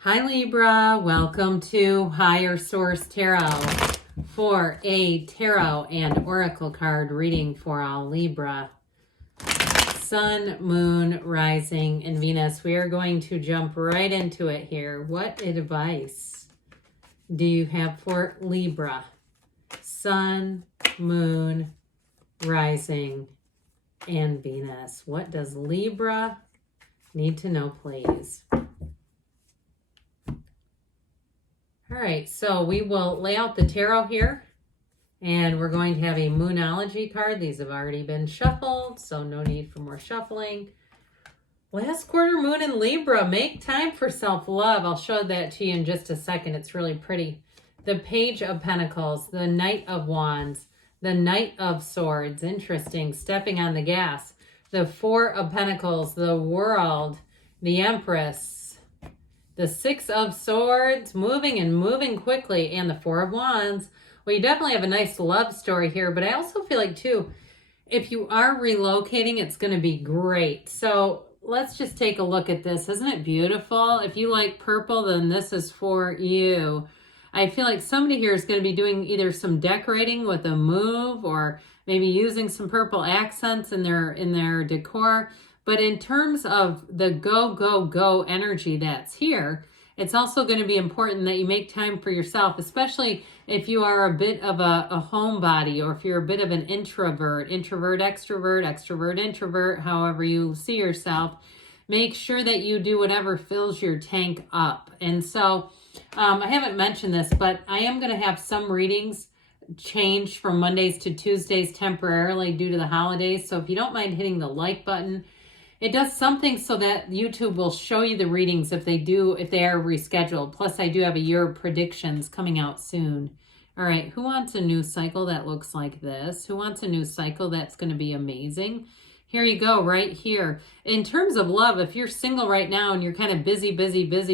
Hi Libra, welcome to Higher Source Tarot for a tarot and oracle card reading for all Libra. Sun, Moon, Rising, and Venus. We are going to jump right into it here. What advice do you have for Libra? Sun, Moon, Rising, and Venus. What does Libra need to know, please? All right, so we will lay out the tarot here, and we're going to have a Moonology card. These have already been shuffled, so no need for more shuffling. Last quarter moon in Libra, make time for self-love. I'll show that to you in just a second. It's really pretty. The Page of Pentacles, the Knight of Wands, the Knight of Swords, interesting, stepping on the gas. The Four of Pentacles, the World, the Empress, the Six of Swords, moving quickly, and the Four of Wands. Well, you definitely have a nice love story here, but I also feel like, too, if you are relocating, it's going to be great. So let's just take a look at this. Isn't it beautiful? If you like purple, then this is for you. I feel like somebody here is going to be doing either some decorating with a move or maybe using some purple accents in their decor. But in terms of the go, go, go energy that's here, it's also going to be important that you make time for yourself, especially if you are a bit of a homebody, or if you're a bit of an introvert, extrovert, introvert, however you see yourself. Make sure that you do whatever fills your tank up. And so I haven't mentioned this, but I am going to have some readings change from Mondays to Tuesdays temporarily due to the holidays. So if you don't mind hitting the like button, it does something so that YouTube will show you the readings if they are rescheduled. Plus, I do have a year of predictions coming out soon. All right, who wants a new cycle that looks like this? Who wants a new cycle that's going to be amazing? Here you go, right here. In terms of love, if you're single right now and you're kind of busy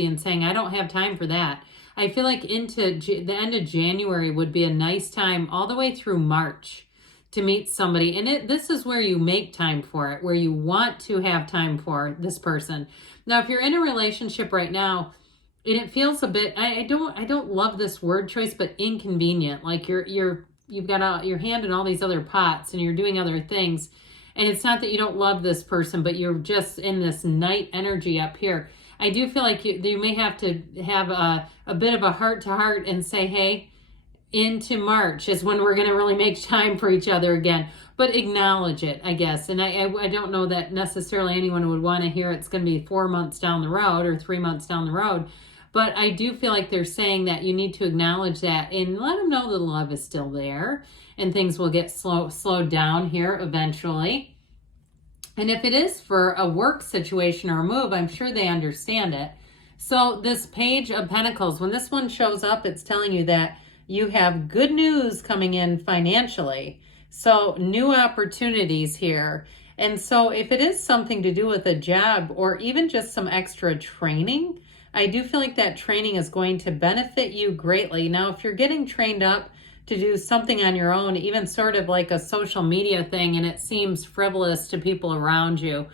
and saying, I don't have time for that, I feel like into the end of January would be a nice time all the way through March to meet somebody. And this is where you make time for it, where you want to have time for this person. Now, if you're in a relationship right now and it feels a bit, I don't love this word choice, but inconvenient. Like you've got your hand in all these other pots and you're doing other things. And it's not that you don't love this person, but you're just in this night energy up here. I do feel like you may have to have a bit of a heart-to-heart and say, hey, into March is when we're going to really make time for each other again. But acknowledge it, I guess. And I don't know that necessarily anyone would want to hear it's going to be 4 months down the road or 3 months down the road. But I do feel like they're saying that you need to acknowledge that and let them know the love is still there and things will get slowed down here eventually. And if it is for a work situation or a move, I'm sure they understand it. So this Page of Pentacles, when this one shows up, it's telling you that you have good news coming in financially. So new opportunities here. And so if it is something to do with a job or even just some extra training, I do feel like that training is going to benefit you greatly. Now, if you're getting trained up to do something on your own, even sort of like a social media thing, and it seems frivolous to people around you,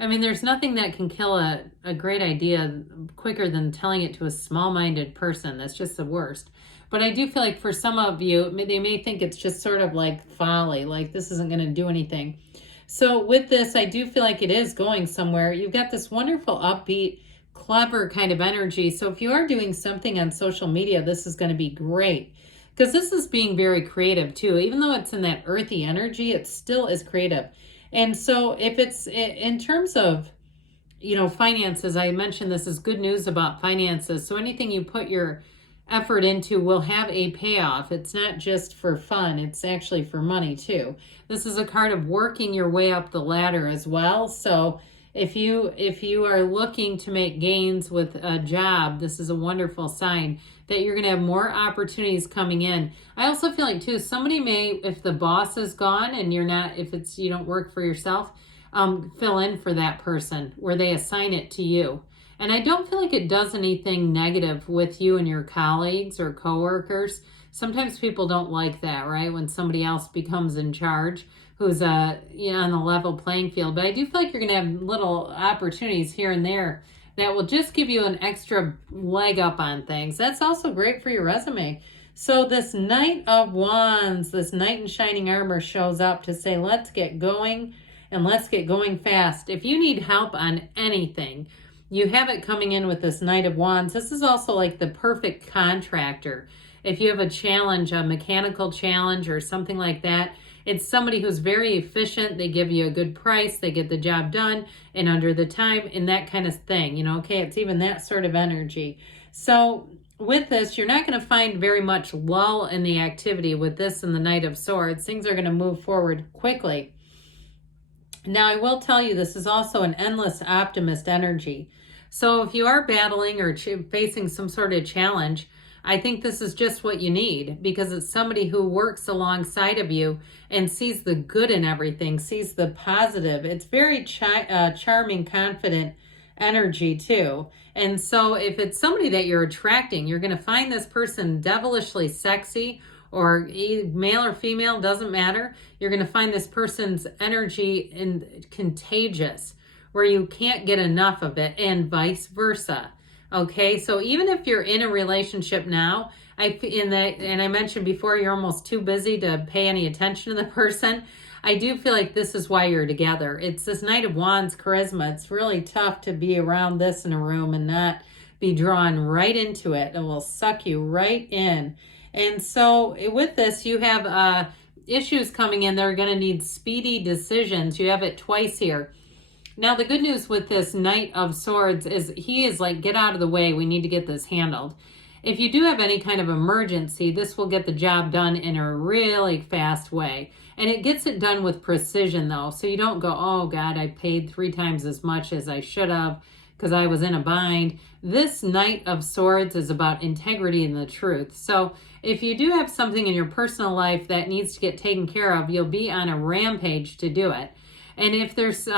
I mean, there's nothing that can kill a great idea quicker than telling it to a small-minded person. That's just the worst. But I do feel like for some of you, they may think it's just sort of like folly, like this isn't going to do anything. So with this, I do feel like it is going somewhere. You've got this wonderful, upbeat, clever kind of energy. So if you are doing something on social media, this is going to be great. Because this is being very creative too. Even though it's in that earthy energy, it still is creative. And so if it's in terms of, finances, I mentioned this is good news about finances. So anything you put your effort into will have a payoff. It's not just for fun. It's actually for money too. This is a card of working your way up the ladder as well. So if you are looking to make gains with a job, this is a wonderful sign that you're going to have more opportunities coming in. I also feel like too, somebody may, if the boss is gone and you don't work for yourself, fill in for that person where they assign it to you. And I don't feel like it does anything negative with you and your colleagues or coworkers. Sometimes people don't like that, right? When somebody else becomes in charge who's on the level playing field. But I do feel like you're going to have little opportunities here and there that will just give you an extra leg up on things. That's also great for your resume. So this Knight of Wands, this knight in shining armor shows up to say, let's get going, and let's get going fast. If you need help on anything, you have it coming in with this Knight of Wands. This is also like the perfect contractor. If you have a challenge, a mechanical challenge or something like that, it's somebody who's very efficient. They give you a good price. They get the job done in under the time and that kind of thing. You know, okay, it's even that sort of energy. So with this, you're not going to find very much lull in the activity with this and the Knight of Swords. Things are going to move forward quickly. Now, I will tell you, this is also an endless optimist energy. So if you are battling or facing some sort of challenge, I think this is just what you need, because it's somebody who works alongside of you and sees the good in everything, sees the positive. It's very charming, confident energy too. And so if it's somebody that you're attracting, you're going to find this person devilishly sexy, or male or female, doesn't matter. You're going to find this person's energy contagious, where you can't get enough of it, and vice versa. Okay, so even if you're in a relationship now, and I mentioned before, you're almost too busy to pay any attention to the person, I do feel like this is why you're together. It's this Knight of Wands charisma. It's really tough to be around this in a room and not be drawn right into it. It will suck you right in. And so with this, you have issues coming in that are going to need speedy decisions. You have it twice here. Now, the good news with this Knight of Swords is he is like, get out of the way. We need to get this handled. If you do have any kind of emergency, this will get the job done in a really fast way. And it gets it done with precision, though. So you don't go, oh, God, I paid 3 times as much as I should have because I was in a bind. This Knight of Swords is about integrity and the truth. So if you do have something in your personal life that needs to get taken care of, you'll be on a rampage to do it. And if there's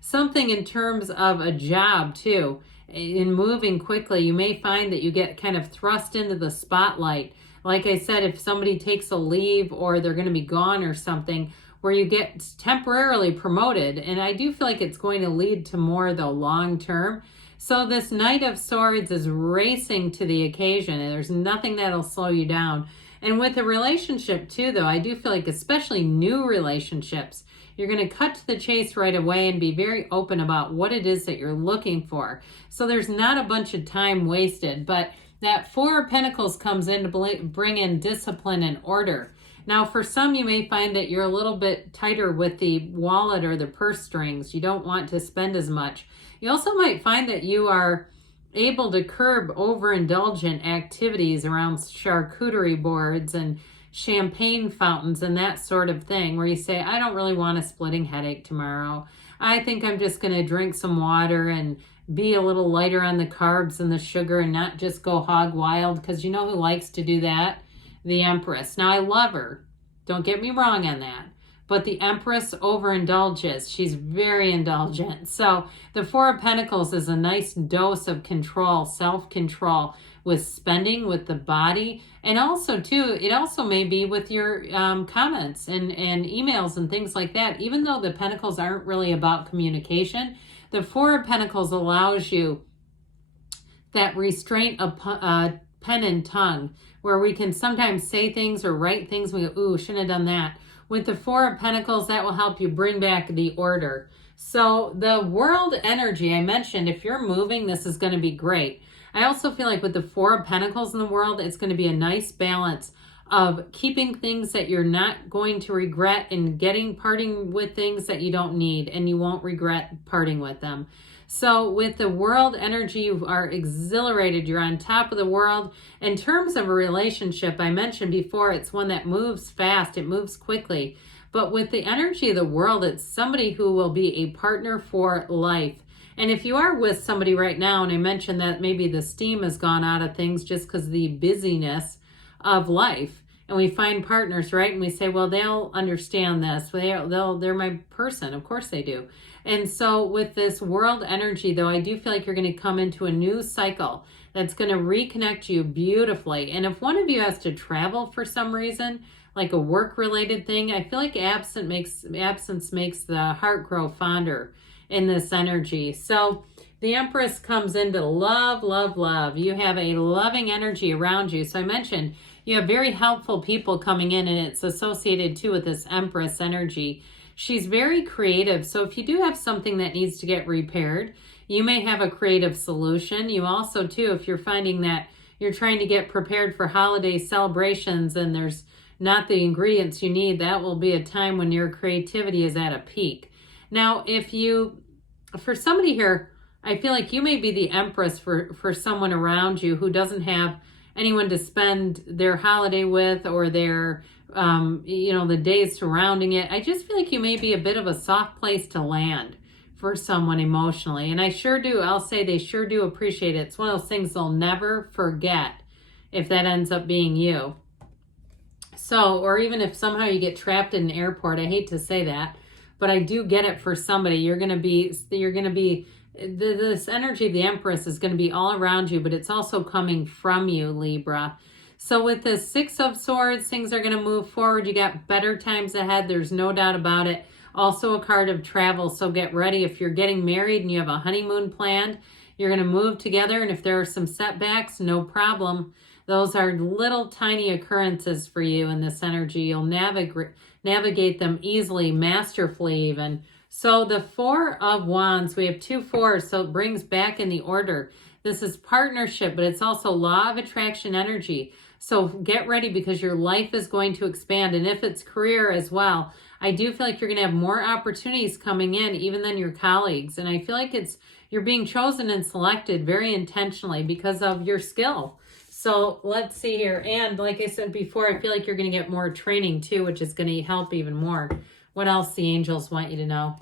something in terms of a job too, in moving quickly, you may find that you get kind of thrust into the spotlight. Like I said, if somebody takes a leave or they're going to be gone or something, where you get temporarily promoted. And I do feel like it's going to lead to more, though, long term. So this Knight of Swords is racing to the occasion, and there's nothing that'll slow you down. And with a relationship too, though, I do feel like especially new relationships, you're going to cut to the chase right away and be very open about what it is that you're looking for. So there's not a bunch of time wasted, but that Four of Pentacles comes in to bring in discipline and order. Now, for some, you may find that you're a little bit tighter with the wallet or the purse strings. You don't want to spend as much. You also might find that you are able to curb overindulgent activities around charcuterie boards and champagne fountains and that sort of thing, where you say, I don't really want a splitting headache tomorrow. I think I'm just going to drink some water and be a little lighter on the carbs and the sugar and not just go hog wild, because you know who likes to do that? The Empress. Now, I love her. Don't get me wrong on that. But the Empress overindulges. She's very indulgent. So the Four of Pentacles is a nice dose of control, self-control with spending, with the body. And also, too, it also may be with your comments and emails and things like that. Even though the Pentacles aren't really about communication, the Four of Pentacles allows you that restraint of pen and tongue, where we can sometimes say things or write things, we go, ooh, shouldn't have done that. With the Four of Pentacles, that will help you bring back the order. So the world energy, I mentioned, if you're moving, this is going to be great. I also feel like with the Four of Pentacles in the world, it's going to be a nice balance of keeping things that you're not going to regret and parting with things that you don't need and you won't regret parting with them. So with the world energy, you are exhilarated. You're on top of the world. In terms of a relationship, I mentioned before, it's one that moves fast. It moves quickly. But with the energy of the world, it's somebody who will be a partner for life. And if you are with somebody right now, and I mentioned that maybe the steam has gone out of things just because of the busyness of life, and we find partners, right? And we say, well, they'll understand this. They're my person. Of course they do. And so with this world energy, though, I do feel like you're going to come into a new cycle that's going to reconnect you beautifully. And if one of you has to travel for some reason, like a work-related thing, I feel like absence makes the heart grow fonder in this energy. So The Empress comes into love, love, love. You have a loving energy around you. So I mentioned you have very helpful people coming in, and it's associated too with this Empress energy. She's very creative. So if you do have something that needs to get repaired, you may have a creative solution. You also too, if you're finding that you're trying to get prepared for holiday celebrations and there's not the ingredients you need, that will be a time when your creativity is at a peak. Now, for somebody here, I feel like you may be the Empress for someone around you who doesn't have anyone to spend their holiday with, or their, the days surrounding it. I just feel like you may be a bit of a soft place to land for someone emotionally. And I'll say they sure do appreciate it. It's one of those things they'll never forget if that ends up being you. So, or even if somehow you get trapped in an airport, I hate to say that, but I do get it for somebody. This energy of the Empress is going to be all around you, but it's also coming from you, Libra. So with the Six of Swords, things are going to move forward. You got better times ahead. There's no doubt about it. Also a card of travel. So get ready. If you're getting married and you have a honeymoon planned, you're going to move together. And if there are some setbacks, no problem. Those are little tiny occurrences for you in this energy. You'll navigate them easily, masterfully even. So the Four of Wands, we have 2 4s, so it brings back in the order. This is partnership, but it's also law of attraction energy. So get ready, because your life is going to expand. And if it's career as well, I do feel like you're going to have more opportunities coming in, even than your colleagues. And I feel like you're being chosen and selected very intentionally because of your skill. So let's see here. And like I said before, I feel like you're going to get more training too, which is going to help even more. What else the angels want you to know?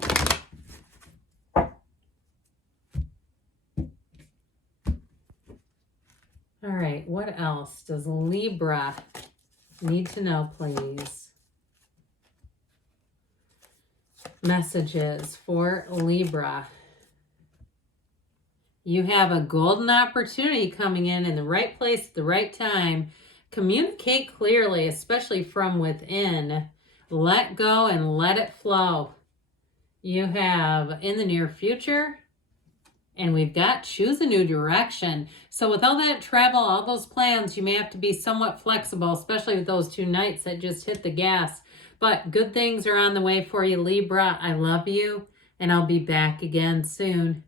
All right, what else does Libra need to know, please? Messages for Libra. You have a golden opportunity coming in the right place at the right time. Communicate clearly, especially from within. Let go and let it flow. You have in the near future, and we've got choose a new direction. So with all that travel, all those plans, you may have to be somewhat flexible, especially with those 2 nights that just hit the gas. But good things are on the way for you, Libra. I love you, and I'll be back again soon.